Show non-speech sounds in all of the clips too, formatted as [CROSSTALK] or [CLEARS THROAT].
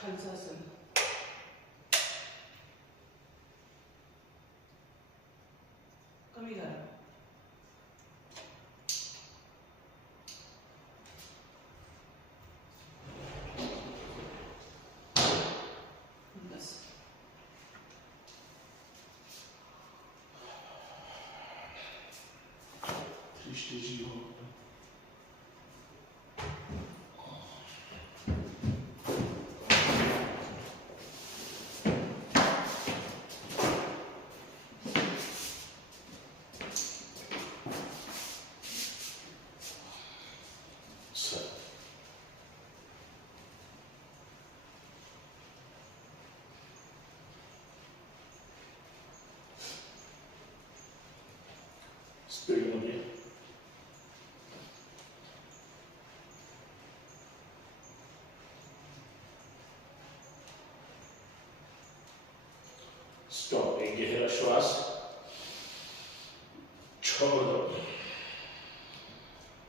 खालचं असेल कमी करा बस थ्री स्टेज योगा चल. स्पीडमध्ये स्टॉप एक गहरा श्वास छोड़ दो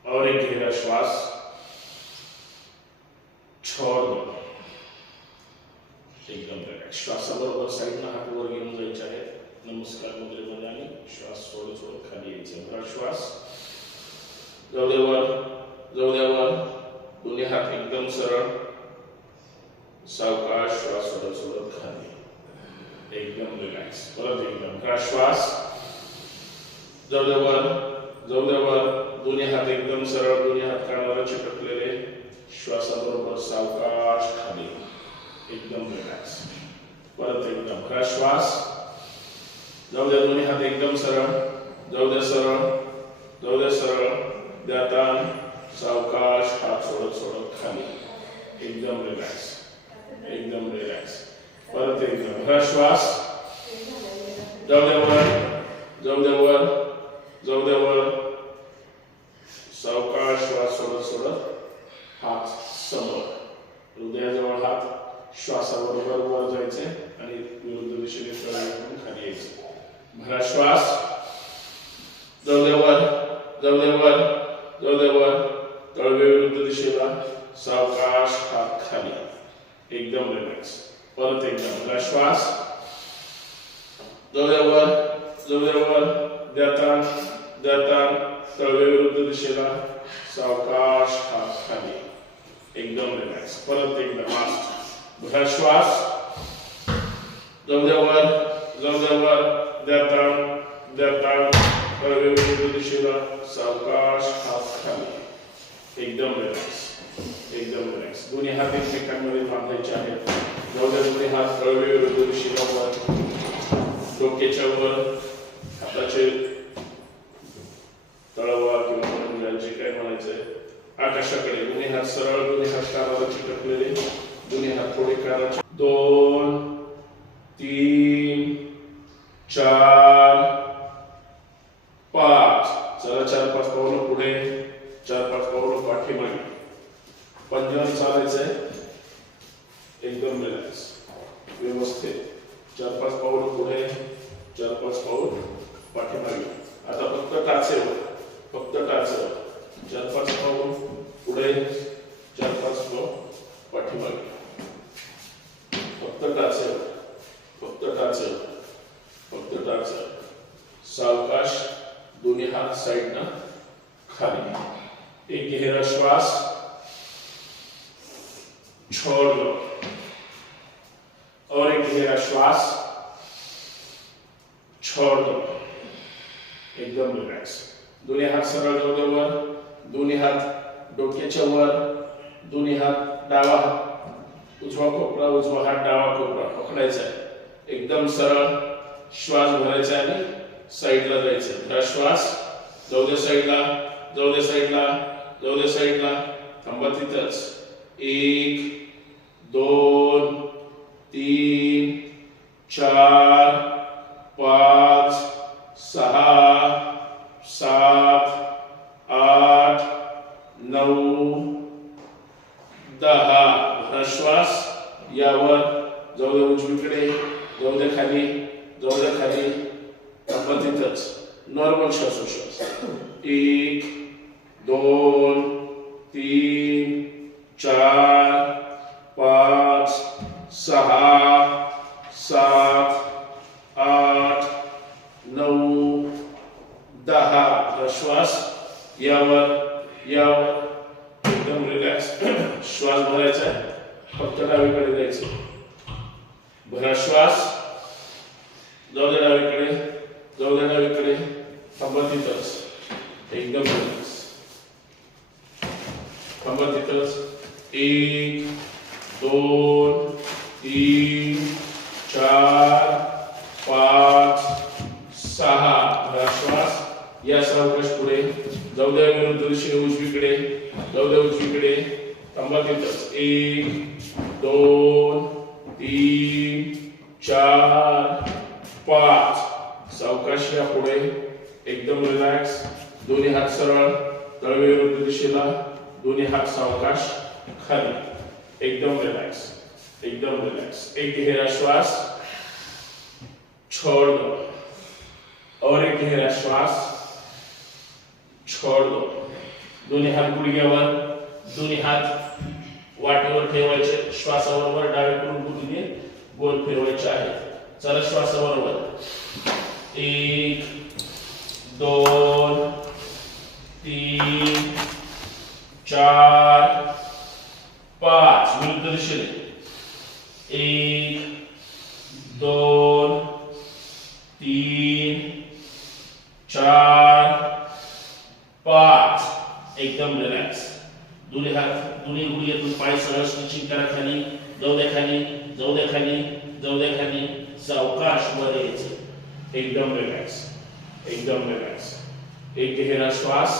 और एक गहरा श्वास छोड़ दो एकदम रिलॅक्स श्वासाबरोबर साईडला हात वर घेऊन जायचे आहेत नमस्कार मुद्रेमध्ये आणि श्वास सोडत सोडत खाली यायचे भरा श्वास जाऊ दे वर जाऊ दे वर दोन्ही हात एकदम सरळ सावकाश श्वास सोडत सोडत खाली एकदम रिलॅक्स परत एकदम भरा श्वास जाऊ दे वर जाऊ दे वर दोन्ही हात एकदम सरळ दोन्ही हात कानाला चिटकलेले श्वासाबरोबर सावकाश खाली एकदम रिलॅक्स परत एकदम खरा श्वास. जाऊ द्या दोन्ही हात एकदम सरळ. जाऊ द्या सरळ. जाऊ द्या सरळ. द्या ताण. सावकाश हात सोडत सोडत खाली एकदम रिलॅक्स एकदम रिलॅक्स परत एकदम खरा श्वास. जाऊ द्या वर. जाऊ द्या वर. जाऊ द्या वर. सावकाळ श्वास सोडत सोडत हात समोर. हृदयाजवळ हात श्वासाबरोबर वर जायचे आणि विरुद्ध दिशेने तळाकडून खाली यायचे. भरा श्वास. जाऊ द्या वर. जाऊ द्या वर. जाऊ वर. तळवे विरुद्ध दिशेला. सावकाश हात खाली. एकदम रिलॅक्स परत एकदम भरा श्वास. जाऊ द्या वर. जाऊ द्या वर. द्या ताण. द्या ताण तळवे विरुद्ध दिशेला सावकाश हात खाली. एकदम रिलॅक्स परत एकदा लास्ट भरा श्वास. जाऊ द्या वर जाऊ द्या वर तळवे विरुद्ध दिशेला सावकाश हात खाली. एकदम रिलॅक्स एकदम रिलॅक्स दोन्ही हात एकमेकांमध्ये बांधायचे आहेत. जाऊ द्या दोन्ही हात तळवे विरुद्ध दिशेला वर. डोक्याच्या वर हाताचे तळवा किंवा जे काय म्हणायचंय आकाशाकडे गुन्हे हात सरळ गुन्हे हात कानाला चिटकलेले गुन्हे हात थोडे कानाचे दोन तीन चार पाच चला चार पाच पावलं पुढे चार पाच पावलं पाठीमागे पंजाब चालायचंय एकदम रिलॅक्स व्यवस्थित चार पाच पाऊल पुढे चार पाच पाऊल पाठीमागे आता फक्त काचेवर फक्त टाचं चार पाच पाऊल पुढे चार पाच पाऊल पाठीमागे. फक्त टाचेवर फक्त टाचेवर फक्त टाचेवर सावकाश दोन्ही हात साईडनं खाली. एक घेरा श्वास. छोड़ लो और एक घेरा श्वास. छोड़ दो एकदम रिलैक्स दोन्ही हात सरळ डोक्यावर दोन्ही हात डोक्याच्या वर दोन्ही हात डावा उजवा कोपरा उजवा हात डावा कोपरा. पकडायचा आहे. एकदम सरळ श्वास भरायचा आणि साईडला जायचं हा श्वास जाऊ दे साईडला जाऊ दे साईडला जाऊ दे साईडला. थांबा तिथंच. एक दोन तीन चार पाच यावर जाऊ द्या उजवीकडे जाऊ द्या खाली जाऊ द्या खाली आपण तिथंच नॉर्मल श्वासोश्वास एक दोन तीन चार पाच सहा सात आठ नऊ दहा. श्वास यावर यावर. एकदम रिलॅक्स [CLEARS THROAT] श्वास भरायचा आहे. फक्त डावीकडे जायचं. भरा श्वास. जाऊ दे डावीकडे. जाऊ दे डावीकडे. थांबा तिथंच. एकदम रिलॅक्स थांबा तिथंच. एक दोन तीन चार पाच सहा. भरा श्वास. या सावकाश पुढे. जाऊ द्या विरुद्ध दिशेने उजवीकडे. जाऊ द्या उजवीकडे. थांबा तिथंच. एक दोन तीन चार पाच सावकाश या पुढे एकदम रिलॅक्स दोन्ही हात सरळ तळवे विरुद्ध दिशेला दोन्ही हात सावकाश खाली एकदम रिलॅक्स एकदम रिलॅक्स एक गहरा श्वास छोड़ दो और एक गहरा श्वास छोड़ दो दोन्ही हात गुडघ्यावर दोन्ही हात वाटेवर ठेवायचे श्वासाबरोबर डावीकडून कुठे गोल फिरवायचे आहेत चला श्वासाबरोबर. एक दोन तीन चार पाच. विरुद्ध दिशेने. एक दोन तीन चार पाच. एकदम रिलॅक्स दोन्ही हात दोन्ही गुडघ्यातून पाय सरळ स्ट्रेचिंग करा खाली जाऊ द्या खाली जाऊ द्या खाली जाऊ द्या खाली सावकाश वर यायचं एकदम रिलॅक्स एकदम रिलॅक्स एक गहरा श्वास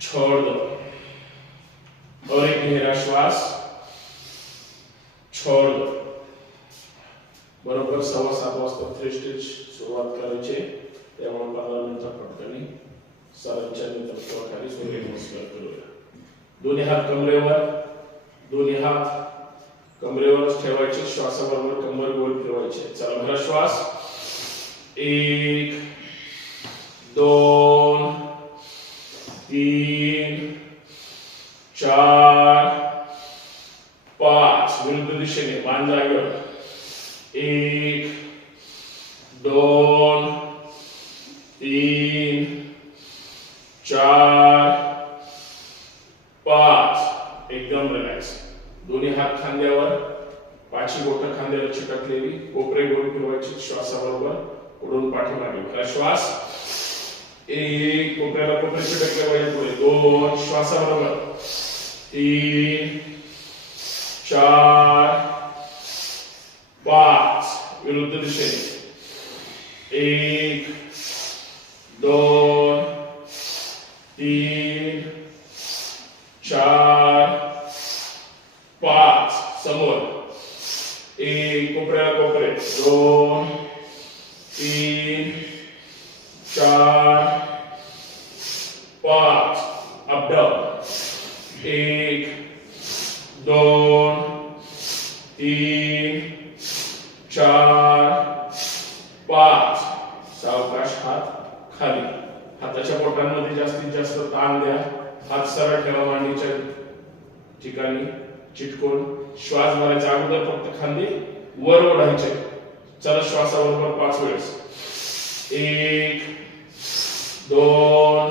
छोड़ दो और एक गहरा श्वास छोड़ दो बरोबर सव्वा सात वाजता थ्री स्टेज सुरुवात करायची त्यामुळे पंधरा मिनिटं पटकनी सरांच्या तत्वाखाली सूर्य नमस्कार करूया दोन्ही हात कमरेवर दोन्ही हात कमरेवरच ठेवायचे श्वासाबरोबर कमर गोल फिरवायचे. चला भरा श्वास. एक दोन तीन चार पाच. विरुद्ध दिशेने मान जागेवर. एक दोन तीन चार पाच. एकदम रिलॅक्स दोन्ही हात खांद्यावर पाचही बोट खांद्यावर चिकटलेली कोपरे गोल फिरवायची श्वासाबरोबर पुढून पाठीमागे. खरा श्वास. एक कोपऱ्याला कोपरे चिकटले पाहिजे पुढे. दोन श्वासाबरोबर. तीन चार पाच. विरुद्ध दिशेने. एक दोन तीन चार पाच समोर एक कोपऱ्याला कोपरे दोन तीन चार पाच. अप एक दोन तीन चार पाच. सावकाश हात खाली. हाताच्या बोटांमध्ये जास्तीत जास्त ताण द्या. हात सरळ ठेवा मांडीच्या ठिकाणी. चिटकून. श्वास भरायचा अगोदर फक्त खांदे वर ओढायचे. चला श्वासाबरोबर पाच वेळेस. एक दोन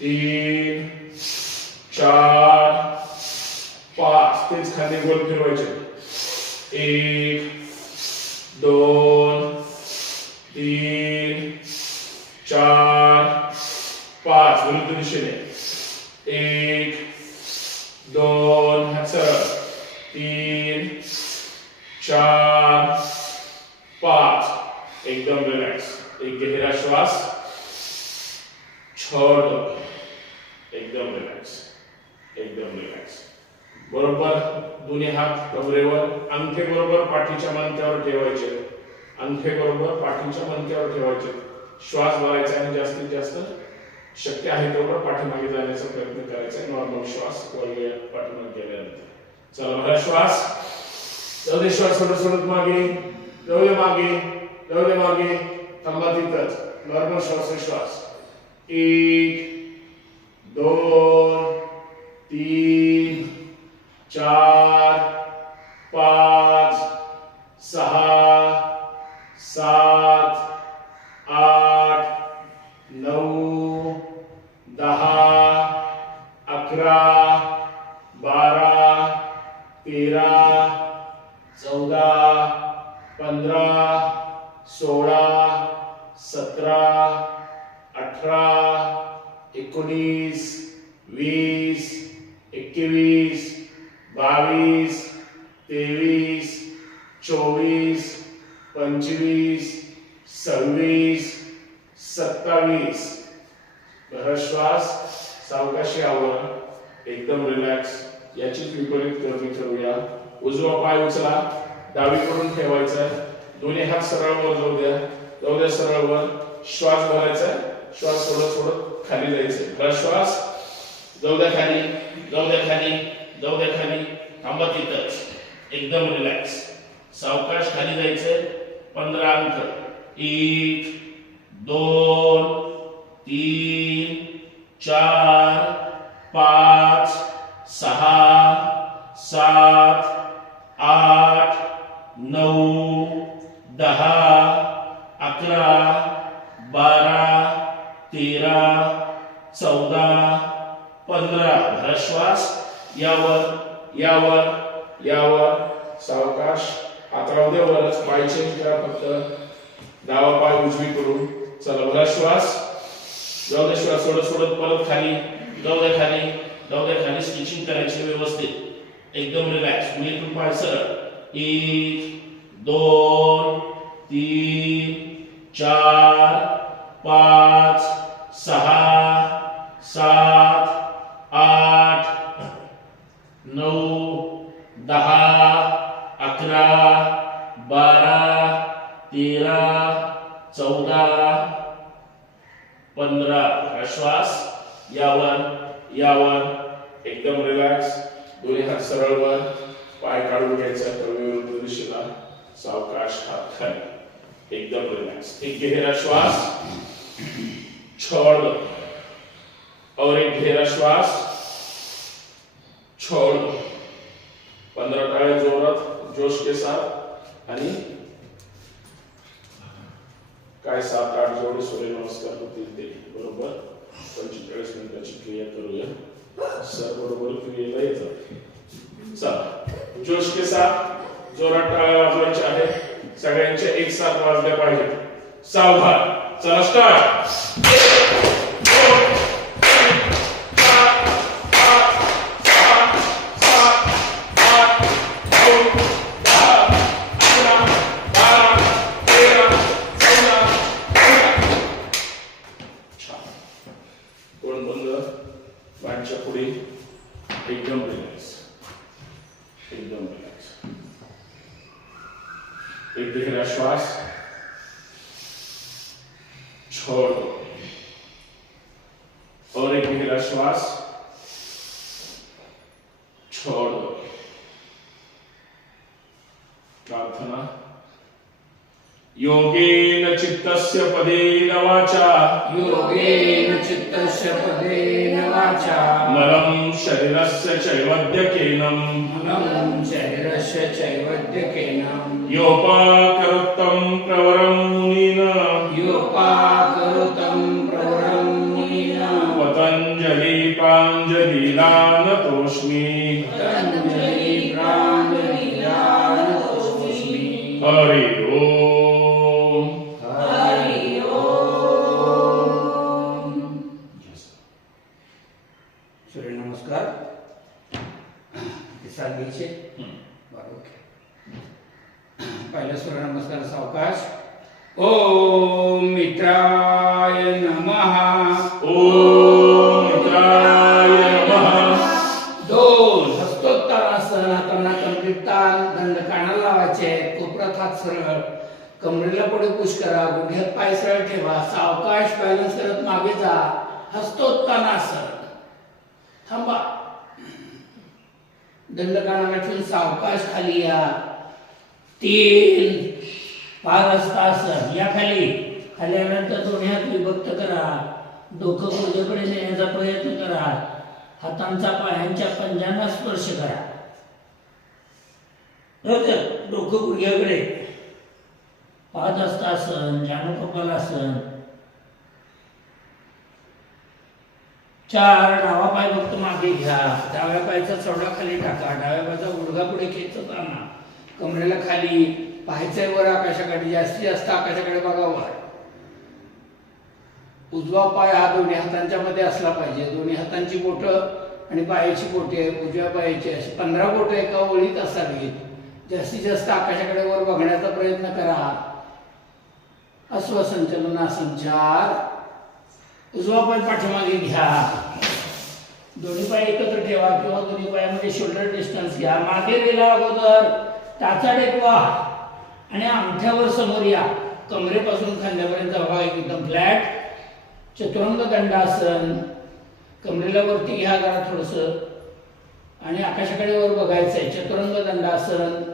तीन चार पाच. तेच खाली गोल फिरवायचे. एक दोन तीन चार पाच. विरुद्ध दिशेने. एक दोन हजार सरळ. तीन चार पाच एकदम रिलॅक्स एक गहरा श्वास छोड़ दो एकदम रिलॅक्स एकदम रिलॅक्स बरोबर दोन्ही हात कमरेवर अंगठे बरोबर पाठीच्या मणक्यावर ठेवायचे. अंगठे बरोबर पाठीच्या मणक्यावर ठेवायचे. श्वास भरायचा आणि जास्तीत जास्त शक्य आहे तेवढं पाठीमागे जाण्याचा प्रयत्न करायचा. नॉर्मल श्वास वळवे पाठीमागे गेल्यानंतर. चला भरा श्वास. जाऊ दे श्वास सोडत सोडत मागे. जाऊ दे मागे. जाऊ दे मागे. थांबा तिथंच. नॉर्मल श्वास श्वास. एक दोन तीन चार पाच श्वास श्वास सोडत सोडत खाली जायचं प्रश्वास श्वास. जाऊ द्या खाली. जाऊ द्या खाली. जाऊ द्या खाली. थांबा तिथंच एकदम रिलॅक्स सावकाश खाली जायचंय. पंधरा अंक. एक दोन तीन चार पाच सहा सात आठ पंधरा श्वास यावर यावर यावर सावकाश आता दे वरच पाय फक्त डावा पाय उजवी करून चला भरा श्वास जाऊ दे श्वास सोडत सोडत परत खाली. जाऊ दे खाली. जाऊ दे खाली. स्टिचिंग करायची व्यवस्थित. एकदम रिलॅक्स पुढील पाय सरळ. एक दोन तीन चार पाच सहा पंधरा हा श्वास यावर यावर एकदम रिलॅक्स दोन्ही हात सरळ वर. पाय काढून घ्यायचा कमी दिशेला. सावकाश हात खाली. एकदम रिलॅक्स एक गहरा श्वास. छोड़ दो और एक गहरा श्वास. छोड़ दो पंधरा टाळे जोरात जोश के साथ. आणि काय सात आठ जोडे सूर्य नमस्कार होतील ते. बरोबर? पंचेचाळीस मिनिटाची क्रिया करूया. सर बरोबर क्रियेला येतात. चला. जोश के साथ जोरात वाजवायचे आहे. सगळ्यांचे सगळ्यांच्या एक साथ वाजल्या पाहिजे सावधान. चला स्टार्ट कोण बंद पायांच्या पुढे एकदम रिलॅक्स एकदम रिलॅक्स एक गहरा श्वास छोड़ दो गहरा श्वास छोड़ दो प्रार्थना योगेन चित्तस्य पदेन वाचा योगेन चित्तस्य पदेन वाचा मलं शरीरस्य चैवद्यकेनं मनं शरीरस्य चैवद्यकेन योपाकरोत्तं प्रवरं मुनिना योपाकरोतं ओके। पहिला सूर्य नमस्कार सावकाश। ओम मित्राय नमः। ॐ मित्राय नमः। दोन हस्तोत्तरासन हातांना कमरेत ताण दंड कानाला लावायचे कोपऱ्यात हात सरळ. कमरेला पुढे पुश करा. गुडघ्यात पाय सरळ ठेवा. सावकाश बॅलन्स करत मागे जा. हस्तोत्तानासन थांबा. दंड ठेवून सावकाश खाली या. तीन पारस्तासन या खाली. खाली आल्यानंतर दोन्ही हात विभक्त करा. डोकं गुडघ्याकडे नेण्याचा प्रयत्न करा. हातांचा पायांच्या पंजांना स्पर्श करा. डोकं गुडघ्याकडे. पादहस्तासन आसन चार डावा पाय फक्त मागे घ्या. डाव्या पायचा चवडा खाली टाका. डाव्या पायचा गुडघा पुढे खेचत आणा कमरेला खाली पाहायचंय वर आकाशाकडे. जास्तीत जास्त आकाशाकडे बघावं उजवा पाय हा दोन्ही हातांच्या मध्ये असला पाहिजे. दोन्ही हातांची बोटं आणि पायाची बोटे उजव्या पायाची अशी पंधरा बोटं एका ओळीत असावीत. जास्तीत जास्त आकाशाकडे वर बघण्याचा प्रयत्न करा. अश्वसंचलन संचार उजवा पाय पाठीमागे घ्या. दोन्ही पाय एकत्र ठेवा किंवा दोन्ही पायामध्ये शोल्डर डिस्टन्स घ्या. मागे गेल्या अगोदर टाचा टेकवा आणि अंगठ्यावर समोर या. कमरेपासून खांद्यापर्यंत हवा एकदम फ्लॅट चतुरंग दंडासन. कमरेला वरती घ्या जरा थोडस. आणि आकाशाकडे वर बघायचंय. चतुरंग दंडासन.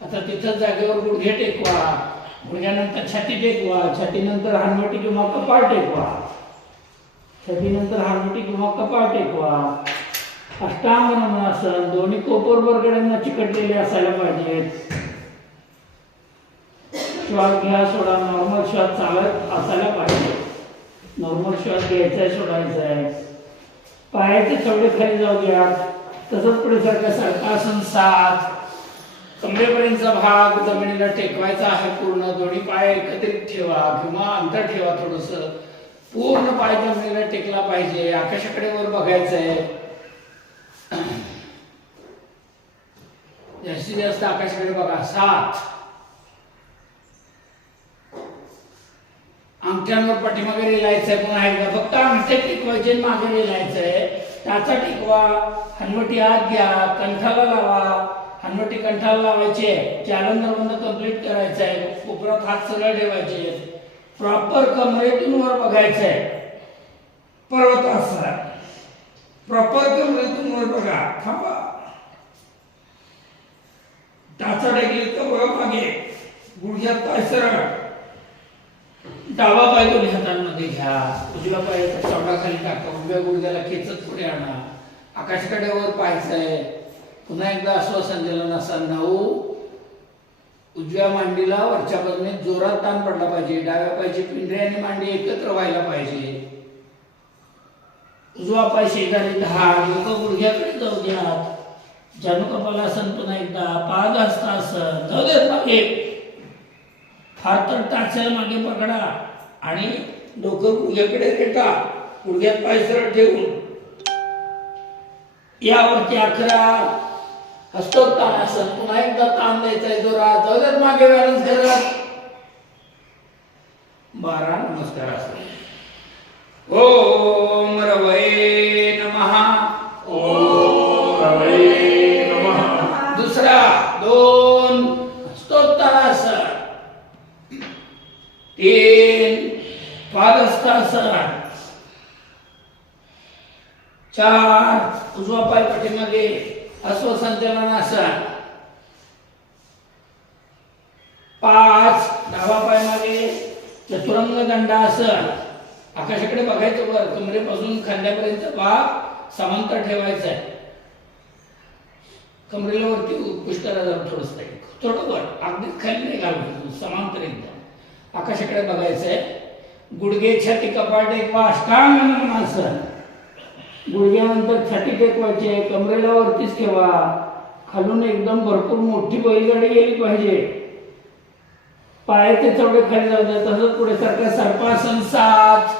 आता तिथं जागेवर गुडघे टेकवा. गुडघ्यानंतर छाती टेकवा छातीनंतर हानवटी किंवा कपाळ टेकवा छातीनंतर हानवटी किंवा कपाळ टेकवा अष्टांग नमनासन दोन्ही कोपर बरगड्यांना चिकटलेले असायला पाहिजेत. श्वास घ्या सोडा नॉर्मल श्वास चालत असायला पाहिजे. नॉर्मल श्वास घ्यायचा आहे सोडायचा आहे. पायाचे चवडे खाली जाऊ द्या. तसंच पुढे सारखा सरकासन सात. कमरेपर्यंतचा भाग जमिनीला टेकवायचा आहे पूर्ण दोन्ही पाय एकत्रित ठेवा किंवा अंतर ठेवा थोडस. पूर्ण पाय जमिनीला टेकला पाहिजे आकाशाकडे वर बघायचं आहे जास्तीत जास्त आकाशाकडे बघा सात. अंगठ्यांवर पाठीमागे लिहायचंय पुन्हा एकदा फक्त अंगठे टिकवायचे आणि मागे लिहायचंय त्याचा टिकवा हनवटी आत घ्या कंठाला लावा. हनवटी कंठाला लावायचे जालंधर बंद कंप्लीट करायचं आहे कोपऱ्यात हात सरळ ठेवायचे प्रॉपर कमरेतून वर बघायचंय. पर्वतासन प्रॉपर कमरेतून वर बघा. थांबा. टाचा टेकली तर बघा मागे. गुडघ्यात पाय सरळ. डावा पाय दोन्ही हातांमध्ये घ्या. उजव्या पायाचा चवडा खाली टाका. उजव्या गुडघ्याला खेचत पुढे आणा. आकाशाकडे वर पाहायचंय. पुन्हा एकदा श्वासंचलन असा नऊ उजव्या मांडीला वरच्या बाजूने जोरात ताण पडला पाहिजे. डाव्या पाहिजे पिंढरी आणि मांडी एकत्र व्हायला पाहिजे. उजवा पाय शेजारी दहा लोक गुडघ्याकडे जाऊ द्या. जनुकपालासन पुन्हा एकदा. पाद आसन जाऊ देत मागे फार तर टाचेल मागे पकडा आणि डोकं गुडघ्याकडे रेटा. गुडघ्यात पाय सरळ ठेवून. यावरती अकरा. हस्तोत्तानासन पुन्हा एकदा ताण द्यायचा आहे जोरात जाऊ देत मागे बॅलन्स करत बारा नमस्कार असं. ओम रवये नमः. ओम रवये नमः. दुसरा दोन स्तोत्रासन तीन पादस्थासन चार उजवा पाय पाठीमागे. असा पाच डावा पाय मागे चतुरंग दंडासन आकाशाकडे बघायचं वर कमरेपासून खांद्यापर्यंत भाग समांतर ठेवायचा आहे कमरेला वरती पुष्करा जाऊन थोडस थोडं वर अगदीच खाली नाही घालून समांतर एकदम. आकाशाकडे बघायचंय. गुडघे छाती कपाट टेकवा अष्टांग नमनासन गुडघ्यानंतर छाती टेकवायचे कमरेला वरतीच ठेवा. खालून एकदम भरपूर मोठी बैलगाडी गेली पाहिजे. पायाचे चवडे खाली जाऊ द्या तसंच पुढे सारखा सर्पासन सात.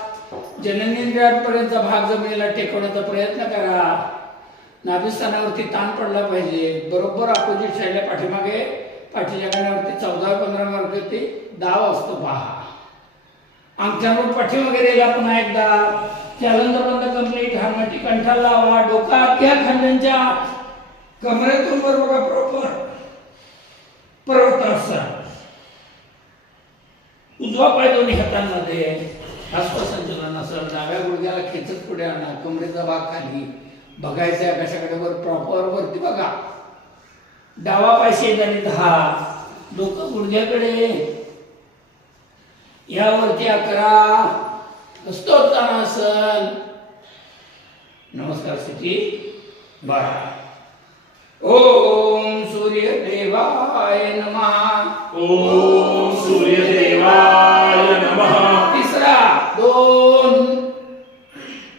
जननेंद्रियांपर्यंतचा भाग जमिनीला टेकवण्याचा प्रयत्न करा. नाभिस्थानावरती ताण पडला पाहिजे. बरोबर अपोजिट साईडला पाठीमागे पाठीच्या कानावरती चौदा पंधरा मार्गावरती दाव असतो पहा. आमच्या मग पाठी वगैरे पुन्हा एकदा. त्यानंतर बंद कंप्लीट हार्माटी कंठाला लावा डोका त्या खांद्यांच्या कमरेतून वर बघा प्रॉपर पर्वतासन उजवा पाय दोन्ही हातांमध्ये. हस्तसंचलन असं डाव्या गुडघ्याला खेचत पुढे आणा कमरेचा भाग खाली. बघायचा कशाकडे वर प्रॉपर वरती बघा. डावा पाय शेजारी दहा. डोकं गुडघ्याकडे. यावरती अकरा स्तोत्रासन नमस्कार स्थिती बारा ओम सूर्य देवाय नमः। ओम सूर्यदेवाय नमः। तिसरा दोन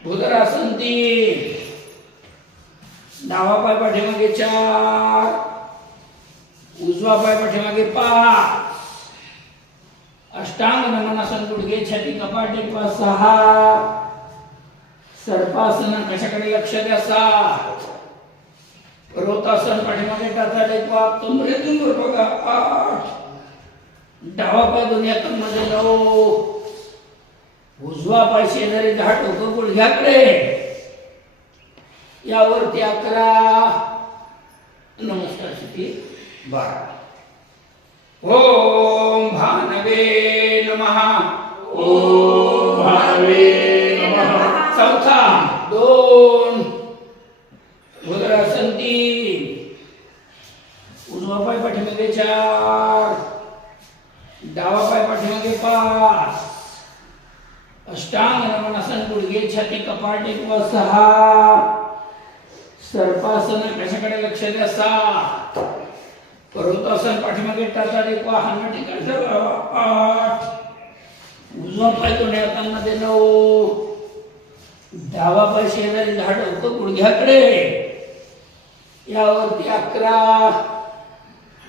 भुजरासन तीन डावा पाय पाठीमागे चार उजवा पाय पाठीमागे पाच अष्टांग नमनासन गुडघे छाती कपाट एक पाच सहा सर्पासन कशाकडे लक्ष द्या सात पर्वतासन पाठीमागे टाचा एक पाच तुंबरे तुंबर बघा. आठ डावा पाय दोन्ही हातांमध्ये नऊ उजवा पाय शेजारी दहा टोकं गुडघ्याकडे. यावरती अकरा. नमस्कार स्थिती बारा. ओम भानवे. ओम भावे चौथा दोन उदरासन तीन उजवा पाय पाठीमागे चार डावा पाय पाठीमागे पाच अष्टांग नमनासन गुडघे छाती कपाट एक व सहा सर्पासन कशाकडे लक्ष द्या सात पर्वतासन पाठीमागे टाचा एक वाहन ठिकाणचं आठ उजवा पाय दोन्ही हातांमध्ये नऊ डावा पाय शेजारी दहा डोकं गुडघ्याकडे. यावरती अकरा.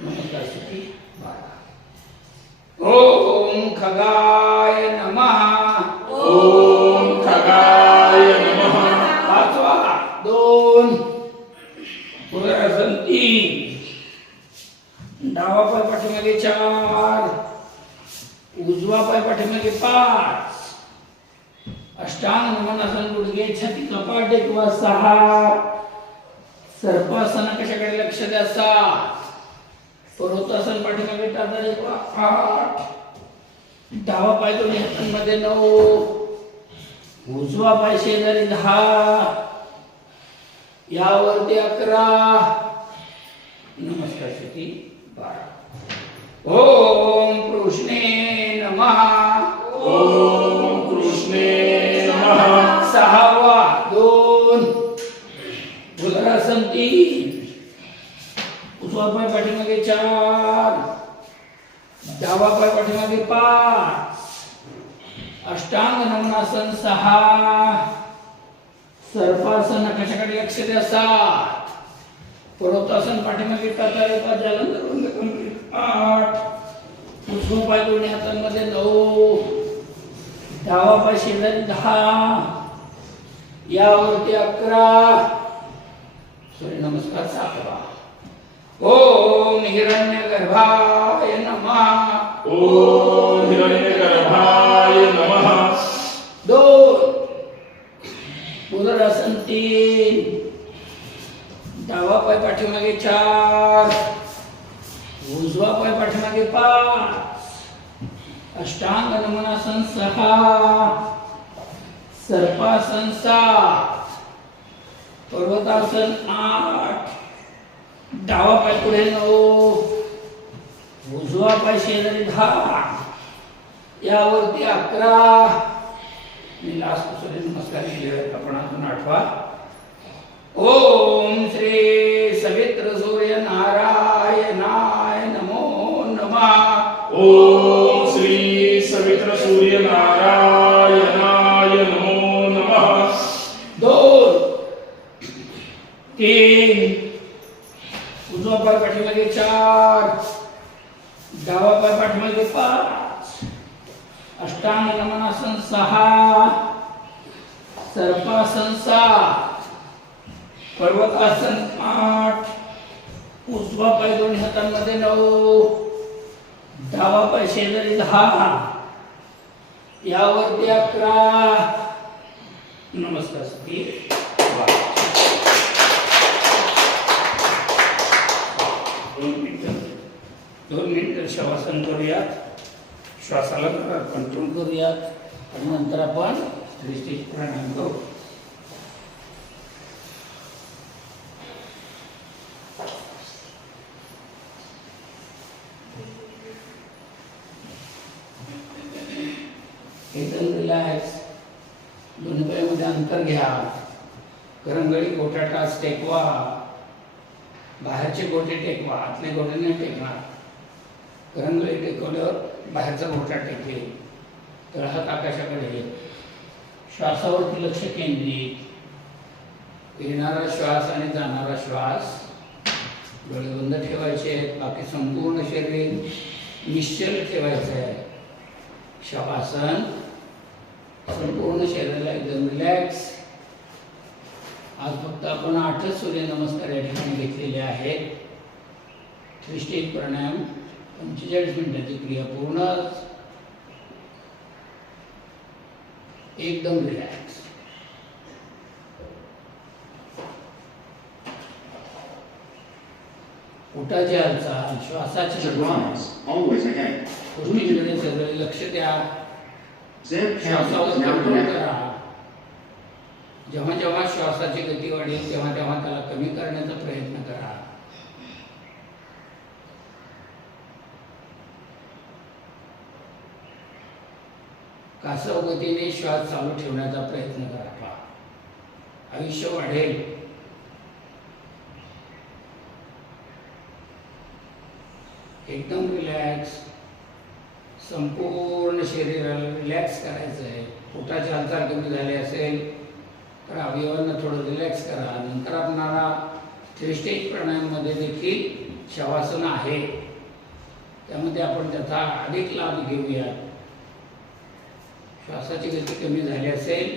नमस्कार स्थिती बारा ओम खगाय नमः. ओम खगाय नमः. पाचवा. दोन. पुनरासन तीन. डावा पाय पाठीमागे चार. उजवा पाय पाठीमागे पाच. अष्टांग नमनासन गुडघे छाती कपाटे एक सहा. सर्पासन कशाकडे लक्ष द्या सात. पर्वतासन पाठीमागे टाचा एक आठ. डावा पाय दोन्ही हातांमध्ये नऊ. उजवा पाय शेजारी दहा. यावरती अकरा. नमस्कार शेती बारा. ओम कृष्णे. ओम कृष्णे सहावा दोन। भुजरासन तीन उजवा पाय पाठीमागे चार। डावा पाय पाठीमागे पाच। अष्टांग नमनासन सहा। सर्पासन कशाकडे लक्ष द्या? सात. पर्वतासन पाठीमागे एका जालंधर आठ. उजवा पाय दोन्ही हातांमध्ये नऊ. डावा पाय शेजारी दहा. यावरती अकरा. सूर्य नमस्कार सातवा. ओम हिरण्य गर्भाय नमः. ओम हिरण्यगर्भाय नमः. दोन. पुनरासन तीन डावा पाय पाठीमागे चार. उजवा पाय पाठीमागे पाच अष्टांग नमनासन सहा सर्पासन सात पर्वतासन आठ. डावा पाय पुढे नऊ. उजवा पाय शेजारी दहा. यावरती अकरा. मी लास्ट सूर्य नमस्कार केले आपण अजून आठवा. ओम श्री सवित्र सूर्य नारायण. ओम श्री सवित्र सूर्य नारायणाय नमो नमः। दोन. तीन. उजवा पाय पाठीमागे चार. डावा पाय पाठीमागे पाच. अष्टांग नमनासन सहा. सर्पासन सात. पर्वतासन आठ. उजवा पाय दोन्ही हातांमध्ये नऊ. डावा पैसे शेजारी दहा यावरती अकरा. नमस्कार दोन मिनिटं. दोन मिनिटं शवासन करूयात. श्वासाला कंट्रोल करूयात. आणि नंतर आपण स्टेज प्राणायाम करू एकदम रिलॅक्स दोन्ही पायामध्ये अंतर घ्या करंगळी गोट्या टाच टेकवा बाहेरचे गोटे आतल्या आतले नाही टेकणार. करंगळी टेकवल्यावर बाहेरचा मोठा टेकेल. तळहात आकाशाकडे श्वासावरती लक्ष केंद्रित. येणारा श्वास आणि जाणारा श्वास डोळे बंद ठेवायचे आहेत बाकी संपूर्ण शरीर निश्चल ठेवायचं आहे. शवासन संपूर्ण शरीराला एकदम रिलॅक्स आज फक्त आपण आठच सूर्यनमस्कार या ठिकाणी घेतलेले आहेत. स्टेज प्राणायाम पंचेचाळीस मिनिटाची क्रिया पूर्ण एकदम रिलॅक्स पोटाची हालचाल श्वासाची ahead. सगळे लक्ष द्या श्वासावर. करा जेव्हा जेव्हा श्वासाची गती वाढेल तेव्हा तेव्हा त्याला कमी करण्याचा प्रयत्न करा कासव गतीने श्वास चालू ठेवण्याचा प्रयत्न करा. पहा. आयुष्य वाढेल. एकदम रिलॅक्स संपूर्ण शरीराला रिलॅक्स करायचं आहे. पोटाची हालचाल कमी झाली असेल तर अवयवांना थोडं रिलॅक्स करा. नंतर आपणारा थ्री स्टेज प्राणायाममध्ये देखील शवासन आहे. त्यामध्ये आपण त्याचा अधिक लाभ घेऊया श्वासाची गती कमी झाली असेल.